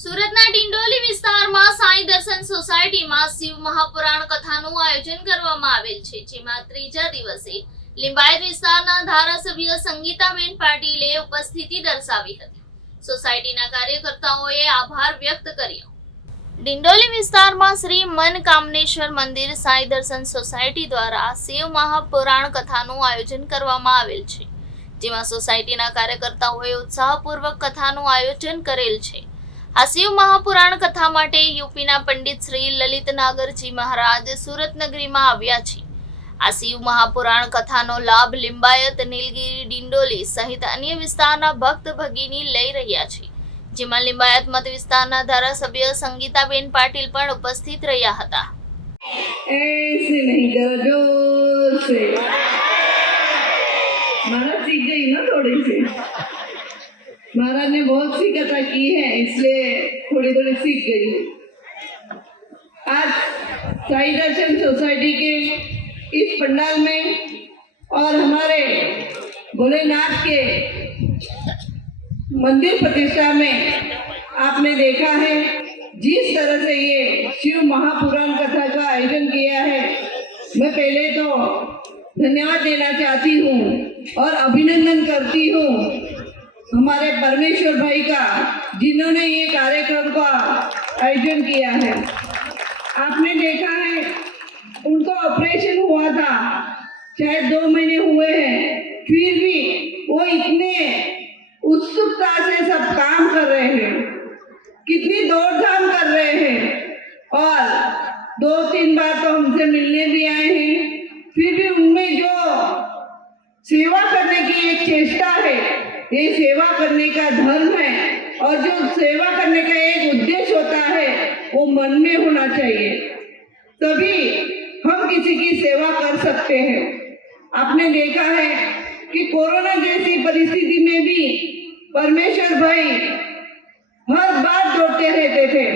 સુરતના ડિંડોલી વિસ્તારમાં સાંઈ દર્શન સોસાયટીમાં શિવ મહાપુરાણ કથાનું આયોજન કરવામાં આવેલ છે, જેમાં ત્રીજા દિવસે લિંબાયત વિસ્તારના ધારાસભ્ય સંગીતાબેન પાટીલે ઉપસ્થિતિ દર્શાવી હતી. સોસાયટીના કાર્યકર્તાઓએ આભાર વ્યક્ત કર્યો. ડિંડોલી વિસ્તારમાં શ્રી મનકામનેશ્વર મંદિર સાંઈ દર્શન સોસાયટી દ્વારા શિવ મહાપુરાણ કથાનું આયોજન કરવામાં આવેલ છે, જેમાં સોસાયટીના કાર્યકર્તાઓએ ઉત્સાહપૂર્વક કથાનું આયોજન કરેલ છે. આ શિવ મહાપુરાણ કથા માટે યુપીના પંડિત શ્રી લલિત નાગરજી મહારાજ સુરત નગરીમાં આવ્યા છે. આ શિવ મહાપુરાણ કથાનો લાભ લિંબાયત, નીલગિરી, ડિંડોલી સહિત અન્ય વિસ્તારના ભક્ત ભગીની લઈ રહ્યા છે, જેમાં લિંબાયત મત વિસ્તારના ધારાસભ્ય સંગીતાબેન પાટીલ પણ ઉપસ્થિત રહ્યા હતા. ऐसे नहीं करो जोर से, महाराज सीख गई ना थोड़ी सी। महाराज ने बहुत सी कथा की है, इसलिए थोड़ी थोड़ी सीख गई। आज साई दर्शन सोसाइटी के इस पंडाल में और हमारे भोलेनाथ के मंदिर प्रतिष्ठा में आपने देखा है जिस तरह से ये शिव महापुराण कथा का आयोजन किया है, मैं पहले तो धन्यवाद देना चाहती हूँ और अभिनंदन करती हूँ हमारे परमेश्वर भाई का, जिन्होंने ये कार्यक्रम का आयोजन किया है। आपने देखा है उनको ऑपरेशन हुआ था, शायद 2 महीने हुए हैं, फिर भी वो इतने उत्सुकता से सब काम कर रहे हैं, कितनी दौड़-धाम कर रहे हैं और 2-3 बार तो हमसे मिलने भी आए हैं। फिर भी उनमें जो सेवा करने की एक चेष्टा है, ये सेवा करने का धर्म है और जो सेवा करने का एक उद्देश्य होता है वो मन में होना चाहिए, तभी हम किसी की सेवा कर सकते हैं। आपने देखा है कि कोरोना जैसी परिस्थिति में भी परमेश्वर भाई हर बात जोड़ते रहते थे,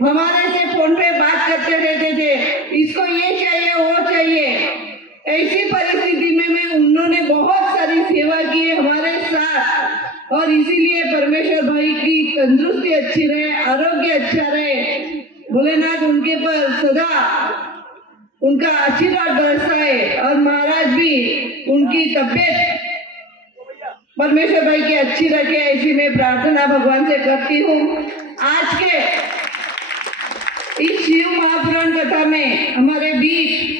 हमारे से फोन पे बात करते रहते थे, इसको ये चाहिए वो चाहिए। ऐसी परिस्थिति में उन्होंने बहुत सारी सेवा की है हमारे साथ, और इसीलिए परमेश्वर भाई की तंदुरुस्ती अच्छी रहे, आरोग्य अच्छा रहे, भोलेनाथ उनके पर सदा उनका आशीर्वाद बरसाए और महाराज भी उनकी तबीयत परमेश्वर भाई की अच्छी रखे, ऐसी मैं प्रार्थना भगवान से करती हूँ। आज के इस शिव महापुराण कथा में हमारे बीच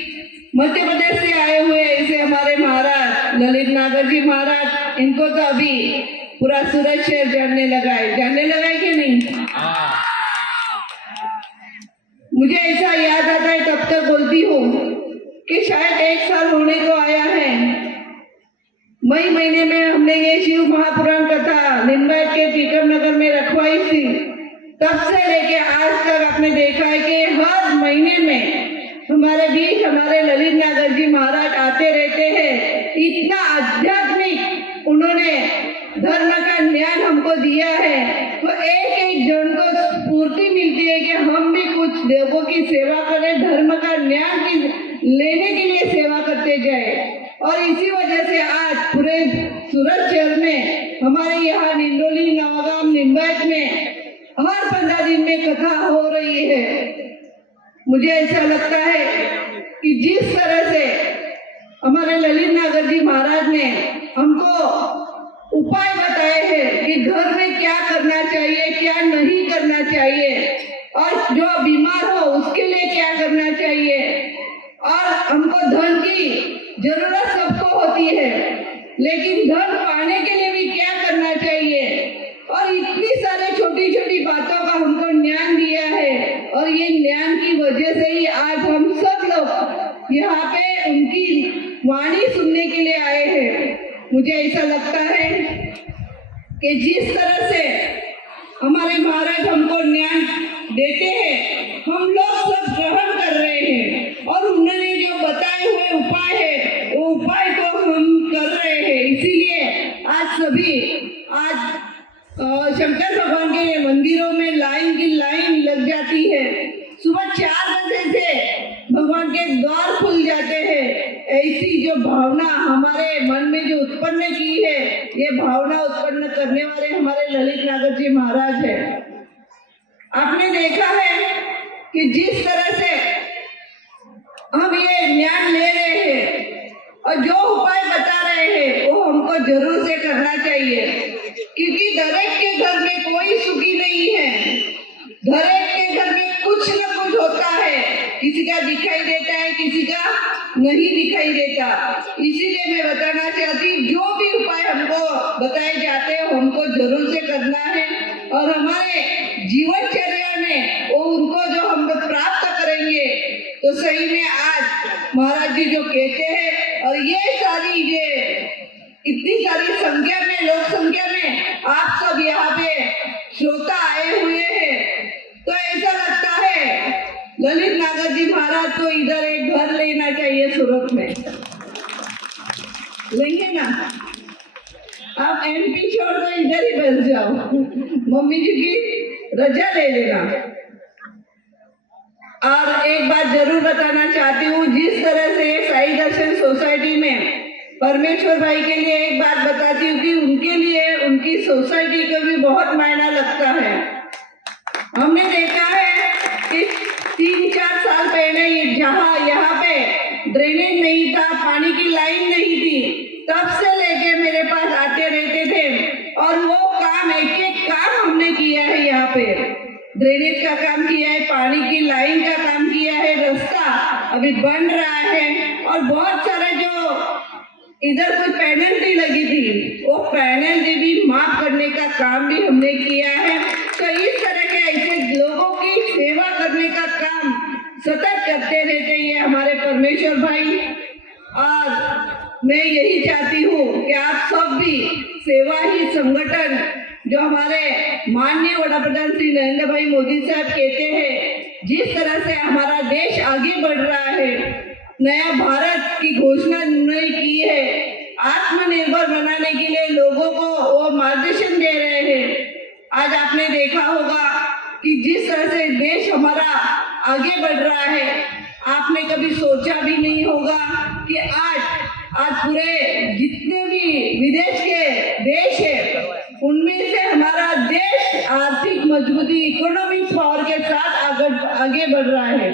मध्य प्रदेश से आए हुए ऐसे हमारे महाराज ललित नागर जी महाराज, इनको तो अभी पूरा सूरत शहर जानने लगा है कि नहीं? मुझे ऐसा याद आता है, तब तक बोलती हूँ कि शायद 1 साल होने को आया है। मई महीने में हमने ये शिव महापुराण कथा लिंबायत के टीकम नगर में रखवाई थी। तब से लेके आज तक आपने देखा है कि हर महीने में हमारे बीच हमारे ललित नागर जी महाराज आते रहते हैं। इतना आध्यात्मिक उन्होंने धर्म का ज्ञान हमको दिया है, तो एक एक जन को स्फूर्ति मिलती है कि हम भी कुछ देवों की सेवा करें, धर्म का ज्ञान लेने के लिए सेवा करते जाए। और इसी वजह से आज पूरे सूरत शहर में हमारे यहाँ डिंडोली, नवागाम, लिंबायत में हर 15 दिन में कथा हो रही है। मुझे ऐसा लगता है कि जिस तरह से हमारे ललित नागर जी महाराज ने हमको उपाय बताए हैं कि घर में क्या करना चाहिए, क्या नहीं करना चाहिए, और जो बीमार हो उसके लिए क्या करना चाहिए, और हमको धन की जरूरत सबको होती है, लेकिन धन पाने के लिए भी क्या करना चाहिए, और इतनी सारे छोटी छोटी बातों का हमको ज्ञान दिया है। और ये ज्ञान की वजह से ही आज हम सब लोग यहाँ पे उनकी वाणी सुनने के लिए आए हैं। मुझे ऐसा लगता है कि जिस तरह से हमारे महाराज हमको ज्ञान देते हैं, हम लोग सब ग्रहण कर रहे हैं, और उन्होंने जो बताए हुए उपाय है वो उपाय को हम कर रहे हैं। इसीलिए आज सभी शंकर भगवान के मंदिरों में लाइन की लाइन लग जाती है। सुबह 4 बजे से भगवान के द्वार खुल जाते हैं। ऐसी जो भावना हमारे मन में जो उत्पन्न की है, ये भावना उत्पन्न करने वाले हमारे ललित नागर जी महाराज है। आपने देखा है कि जिस तरह से हम ये ज्ञान ले रहे हैं और जो उपाय बता रहे हैं वो हमको जरूर से करना चाहिए, क्योंकि दरेक के घर में कोई सुखी नहीं है। दरेक के घर में कुछ न कुछ होता है, किसी का दिखाई देता है, किसी का नहीं दिखाई देता। इसीलिए मैं बताना चाहती हूँ, जो भी उपाय हमको बताए जाते हैं हमको जरूर से करना है और हमारे जीवनचर्या में वो उनको जो हम लोग प्राप्त करेंगे तो सही में आज महाराज जी जो कहते हैं, और ये सारी इतनी सारी संख्या में, लोक संख्या में आप सब यहाँ पे श्रोता आए हुए हैं, तो ऐसा लगता है ललित नागर जी महाराज तो इधर एक घर लेना चाहिए सूरत में, लेंगे ना? आप MP छोड़ दो, इधर ही बैठ जाओ, मम्मी जी की रजा ले लेना। और एक बात जरूर बताना चाहती हूँ, जिस तरह से साई दर्शन सोसाइटी में परमेश्वर भाई के लिए एक बात बताती हूँ कि उनके लिए उनकी सोसाइटी को भी बहुत मायना लगता है। हमने देखा है कि 3-4 साल पहले जहाँ यहाँ पे ड्रेनेज नहीं था, पानी की लाइन नहीं थी, तब से लेके मेरे पास आते रहते थे और वो काम एक काम हमने किया है। यहाँ पे ड्रेनेज का काम किया है, पानी की लाइन का काम किया है, रास्ता अभी बन रहा है और बहुत सारे जो इधर कोई पेनल्टी लगी थी वो पेनल्टी भी माफ करने का काम भी हमने किया है। तो इस तरह के ऐसे लोगों की सेवा करने का काम सतत करते रहते ये हमारे परमेश्वर भाई। और मैं यही चाहती हूँ कि आप सब भी सेवा ही संगठन जो हमारे माननीय वड़ा प्रधान श्री नरेंद्र भाई मोदी साहब कहते हैं, जिस तरह से हमारा देश आगे बढ़ रहा है, नया भारत की घोषणा उन्होंने की है, आत्मनिर्भर बनाने के लिए लोगों को वो मार्गदर्शन दे रहे हैं। आज आपने देखा होगा कि जिस तरह से देश हमारा आगे बढ़ रहा है, आपने कभी सोचा भी नहीं होगा कि आज पूरे जितने भी विदेश के देश है उनमें से हमारा देश आर्थिक मजबूती, इकोनॉमिक पावर के साथ आगे बढ़ रहा है।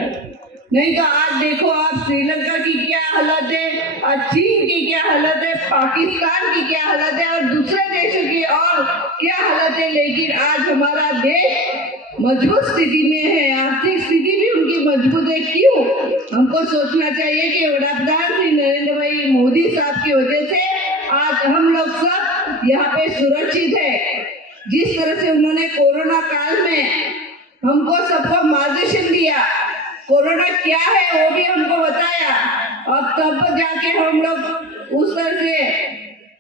नहीं तो आज देखो आप श्रीलंका की क्या हालत है, आज चीन की क्या हालत है, पाकिस्तान की क्या हालत है और दूसरे देशों की और क्या हालत है। लेकिन आज हमारा देश मजबूत स्थिति में है, आर्थिक स्थिति भी उनकी मजबूत है। क्यों? हमको सोचना चाहिए कि वड़ा प्रधान श्री नरेंद्र भाई मोदी साहब की वजह से आज हम लोग सब यहाँ पे सुरक्षित है। जिस तरह से उन्होंने कोरोना काल में हमको सबको मार्गदर्शन दिया, कोरोना क्या है वो भी हमको बताया और तब जाके हम लोग उस तरह से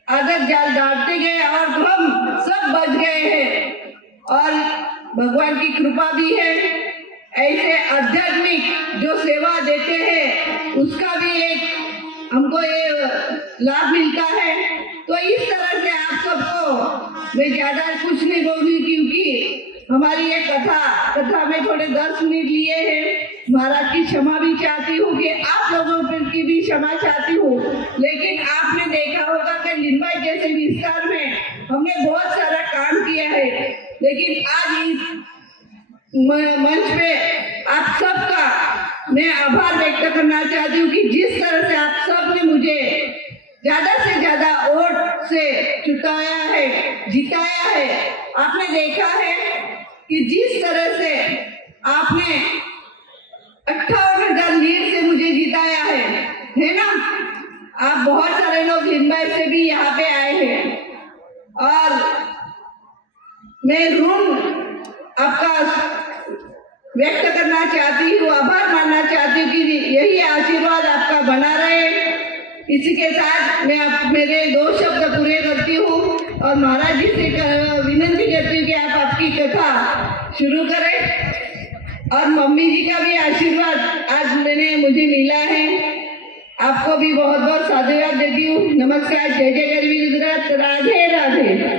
आदत जाल डालते गए और हम सब बच गए हैं। और भगवान की कृपा भी है, ऐसे आध्यात्मिक जो सेवा देते हैं उसका भी एक हमको ये लाभ मिलता है। तो इस तरह से आप सबको मैं ज्यादा कुछ नहीं बोलूंगी, क्योंकि हमारी ये कथा में थोड़े 10 मिनट लिए हैं। महाराज की क्षमा भी चाहती हूँ कि आप लोगों की भी क्षमा चाहती हूँ। लेकिन आपने देखा होगा कि लिम्बाई जैसे विस्तार में हमने बहुत सारा काम किया है, लेकिन आज इस मंच पे आप सबका मैं आभार व्यक्त करना चाहती हूँ कि जिस तरह से आप सब ने मुझे ज्यादा से ज्यादा वोट से चुकाया है, जिताया है। आपने देखा है कि जिस तरह से आपने 58,000 लीड से मुझे जिताया है ना? आप बहुत सारे लोग लिम्बाई से भी यहाँ पे आए हैं और मैं ऋण आपका व्यक्त करना चाहती हूँ, आभार मानना चाहती हूँ कि यही आशीर्वाद आपका बना रहे। इसी के साथ मैं मेरे 2 शब्द पूरे करती हूँ और महाराज जी से विनती करती हूँ कि आप आपकी कथा शुरू करें। और मम्मी जी का भी आशीर्वाद आज मुझे मिला है, आपको भी बहुत बहुत साधुवाद देती हूँ। नमस्कार, जय जय गरवी गुजरात, राधे राधे।